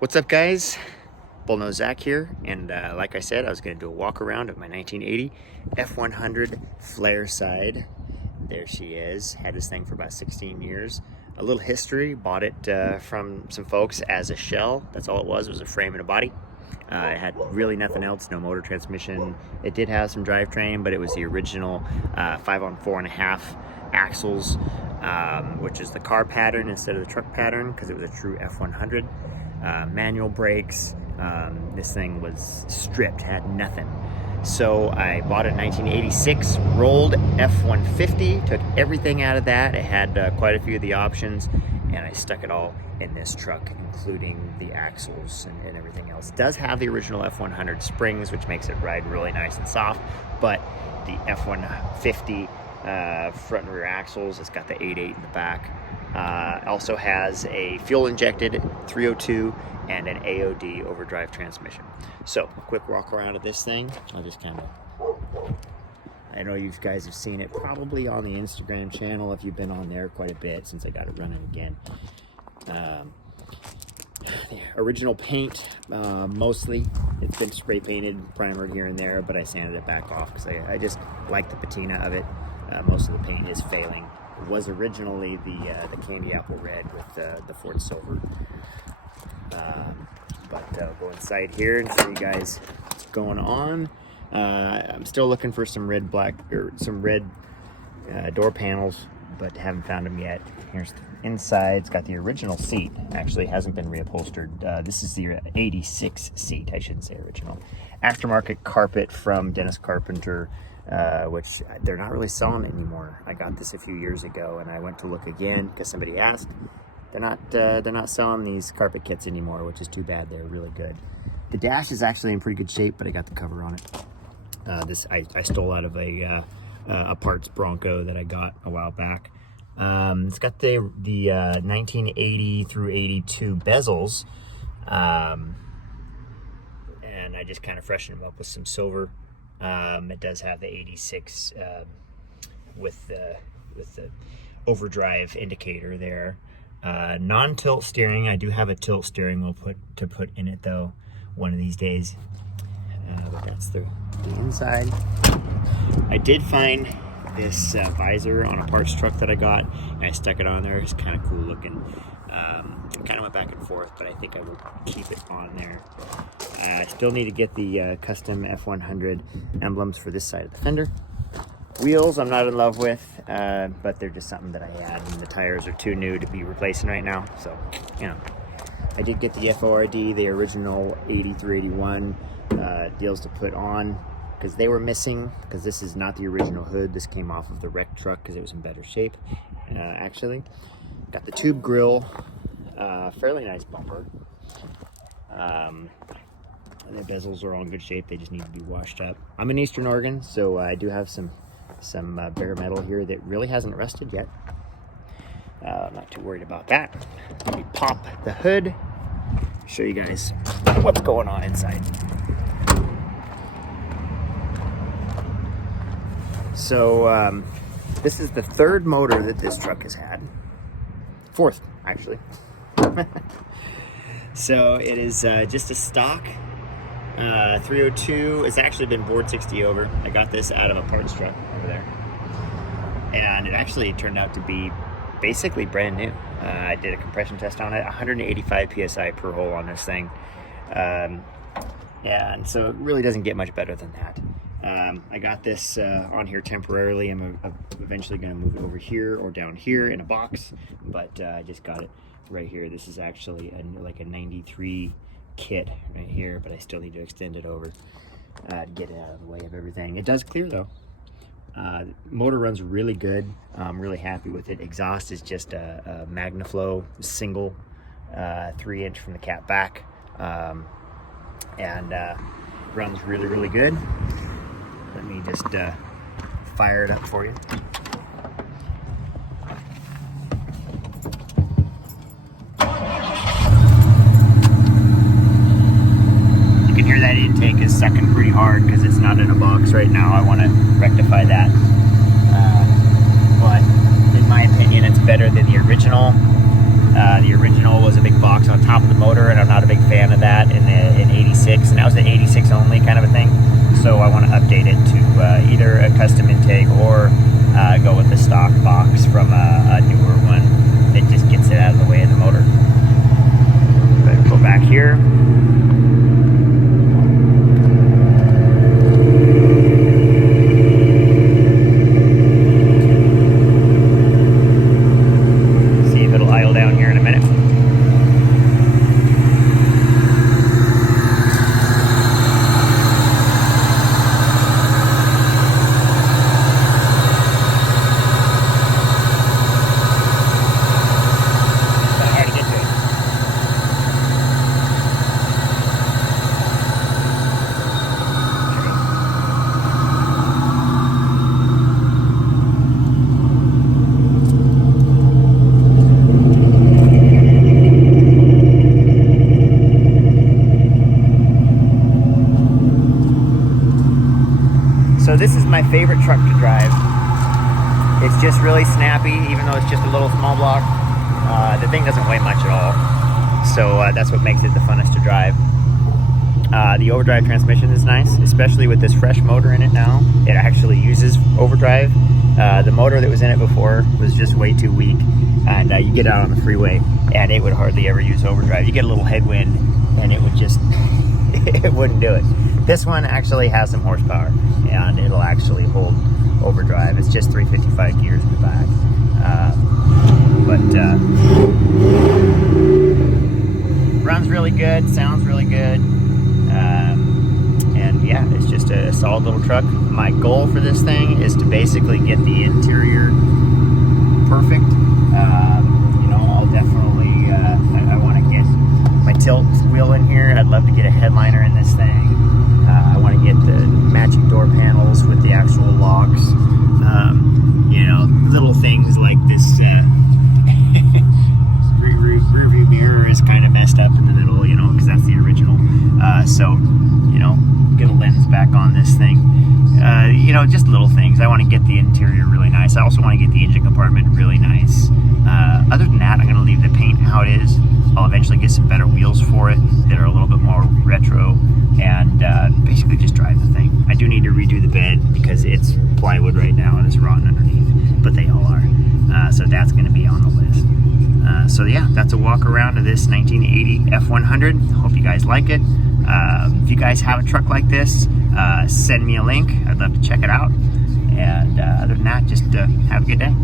What's up, guys? Bullnose Zach here, and like I said, I was going to do a walk around of my 1980 F100 flareside. There she is. Had this thing for about 16 years. A little history, bought it from some folks as a shell. That's all it was a frame and a body. It had really nothing else, no motor, transmission. It did have some drivetrain, but it was the original 5-on-4.5 axles, which is the car pattern instead of the truck pattern, because it was a true F100. Manual brakes. This thing was stripped, had nothing. So I bought a 1986 rolled F150, took everything out of that. It had quite a few of the options, and I stuck it all in this truck, including the axles and everything else. It does have the original F100 springs, which makes it ride really nice and soft, but the F150 front and rear axles, it's got the 8.8 in the back. Also has a fuel injected 302 and an AOD overdrive transmission. So a quick walk around of this thing. I'll just I know you guys have seen it probably on the Instagram channel if you've been on there quite a bit since I got it running again. The original paint, mostly it's been spray painted, primer here and there, but I sanded it back off because I just like the patina of it. Most of the paint is failing. It was originally the candy apple red with the Ford silver. But I'll go inside here and show you guys what's going on. I'm still looking for some red door panels, but haven't found them yet. Here's the inside. It's got the original seat. Actually, hasn't been reupholstered. This is the 86 seat. I shouldn't say original. Aftermarket carpet from Dennis Carpenter, which they're not really selling anymore. I got this a few years ago, and I went to look again because somebody asked. They're not selling these carpet kits anymore, which is too bad. They're really good. The dash is actually in pretty good shape, but I got the cover on it. This I stole out of a parts Bronco that I got a while back. It's got the 1980 through 82 bezels, and I just kind of freshened them up with some silver. It does have the 86 with the overdrive indicator there. Non-tilt steering. I do have a tilt steering wheel to put in it though one of these days. But that's the inside. I did find this visor on a parts truck that I got, and I stuck it on there. It's kind of cool looking. Kind of went back and forth, but I think I will keep it on there. I still need to get the custom F100 emblems for this side of the fender. Wheels I'm not in love with, but they're just something that I had, and the tires are too new to be replacing right now. So, you know, I did get the FORD, the original 80 through 81 deals to put on because they were missing, because this is not the original hood. This came off of the wrecked truck because it was in better shape, actually. Got the tube grill, fairly nice bumper. And the bezels are all in good shape. They just need to be washed up. I'm in Eastern Oregon, so I do have some bare metal here that really hasn't rusted yet. I'm not too worried about that. Let me pop the hood, show you guys what's going on inside. So this is the third motor that this truck has had. Fourth, actually. So it is just a stock 302. It's actually been board 60 over. I got this out of a parts truck over there, and it actually turned out to be basically brand new. I did a compression test on it, 185 psi per hole on this thing, and so it really doesn't get much better than that. I got this on here temporarily. I'm eventually going to move it over here or down here in a box, but I just got it right here. This is actually like a 93 kit right here, but I still need to extend it over to get it out of the way of everything. It does clear though. Motor runs really good. I'm really happy with it. Exhaust is just a MagnaFlow single 3-inch from the cap back, and runs really good. Let me just fire it up for you. That intake is sucking pretty hard because it's not in a box right now. I want to rectify that, but in my opinion it's better than the original. The original was a big box on top of the motor, and I'm not a big fan of that in 86, and that was an 86 only kind of a thing. So I want to update it to either a custom intake or go with the stock box from a newer one that just gets it out of the way of the motor. But go back here. So this is my favorite truck to drive. It's just really snappy, even though it's just a little small block. The thing doesn't weigh much at all. So that's what makes it the funnest to drive. The overdrive transmission is nice, especially with this fresh motor in it now. It actually uses overdrive. The motor that was in it before was just way too weak. And you get out on the freeway and it would hardly ever use overdrive. You get a little headwind and it would just, it wouldn't do it. This one actually has some horsepower and it'll actually hold overdrive. It's just 355 gears in the back. Runs really good, sounds really good. And yeah, it's just a solid little truck. My goal for this thing is to basically get the interior perfect. You know, I'll definitely, I want to get my tilt wheel in here. I'd love to get a headliner in this thing. I want to get the matching door panels with the actual locks. You know, little things like this rear view mirror is kind of messed up in the middle, you know, because that's the original. So, you know, get a lens back on this thing. You know, just little things. I want to get the interior really nice. I also want to get the engine compartment really nice. Other than that, I'm going to leave the paint how it is. I'll eventually get some better wheels for it that are a little bit more retro, and basically just drive the thing. I do need to redo the bed because it's plywood right now and it's rotten underneath, but they all are. So that's going to be on the list. So yeah, that's a walk around of this 1980 F100. Hope you guys like it. If you guys have a truck like this, send me a link. I'd love to check it out. And other than that, just have a good day.